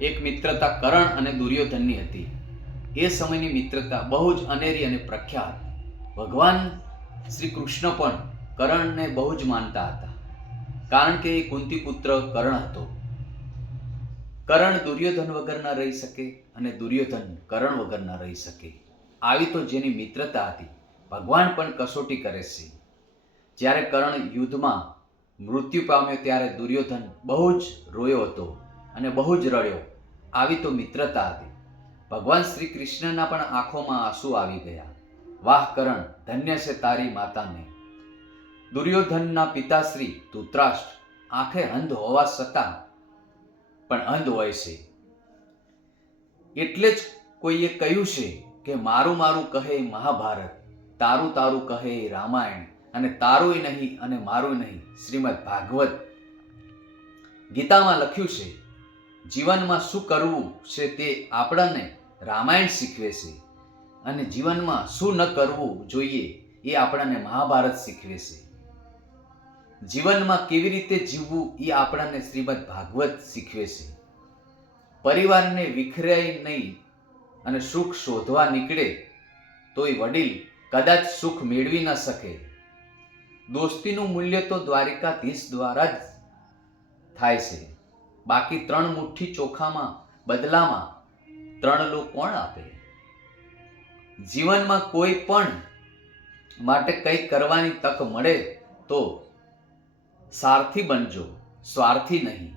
એક મિત્રતા કરણ અને દુર્યોધનની હતી. એ સમયની મિત્રતા બહુ જ અનેરી અને પ્રખ્યાત. ભગવાન શ્રી કૃષ્ણ પણ કરણને બહુ જ માનતા હતા, કારણ કે એ કુંતી પુત્ર કરણ હતો. કરણ દુર્યોધન વગર ન રહી શકે અને દુર્યોધન કરણ વગર ન રહી શકે. આવી તો જેની મિત્રતા હતી, ભગવાન પણ કસોટી કરે છે. જ્યારે કરણ યુદ્ધમાં મૃત્યુ પામ્યો ત્યારે દુર્યોધન બહુ જ રોયો હતો અને બહુ જ રડ્યો. આવી તો મિત્રતા હતી. ભગવાન શ્રી કૃષ્ણના પણ આંખોમાં આંસુ આવી ગયા. વાહ કરણ, ધન્ય છે તારી માતાને. દુર્યોધનના પિતાશ્રી ધૃતરાષ્ટ્ર આંખે અંધ હોવા છતાં પણ અંધ હોય છે. એટલે જ કોઈએ કહ્યું છે કે મારું મારું કહે મહાભારત, તારું તારું કહે રામાયણ, અને તારુંય નહીં અને મારું નહીં શ્રીમદ ભાગવત. ગીતામાં લખ્યું છે, જીવનમાં શું કરવું છે તે આપણને રામાયણ શીખવે છે, અને જીવનમાં શું ન કરવું જોઈએ એ આપણને મહાભારત શીખવે છે. જીવનમાં કેવી રીતે જીવવું એ આપણને શ્રીમદ ભાગવત શીખવે છે. પરિવારને વિખરાય નહીં અને સુખ શોધવા નીકળે તોય વડીલ કદાચ સુખ મેળવી ન શકે. દોસ્તીનું મૂલ્ય તો દ્વારિકાધીશ દ્વારા જ થાય છે. બાકી 3 મુઠ્ઠી ચોખામાં બદલામાં 3 લોક કોણ આપે? જીવનમાં કોઈ પણ માટે કંઈક કરવાની તક મળે તો સારથી બનજો, સ્વાર્થી નહીં.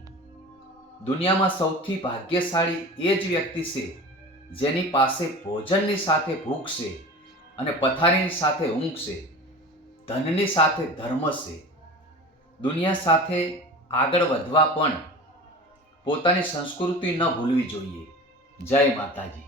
દુનિયામાં સૌથી ભાગ્યશાળી એ જ વ્યક્તિ છે જેની પાસે ભોજનની સાથે ભૂખ છે અને પથારીની સાથે ઊંઘ છે, ધનની સાથે ધર્મ છે. દુનિયા સાથે આગળ વધવા પણ પોતાની સંસ્કૃતિ ન ભૂલવી જોઈએ. જય માતાજી.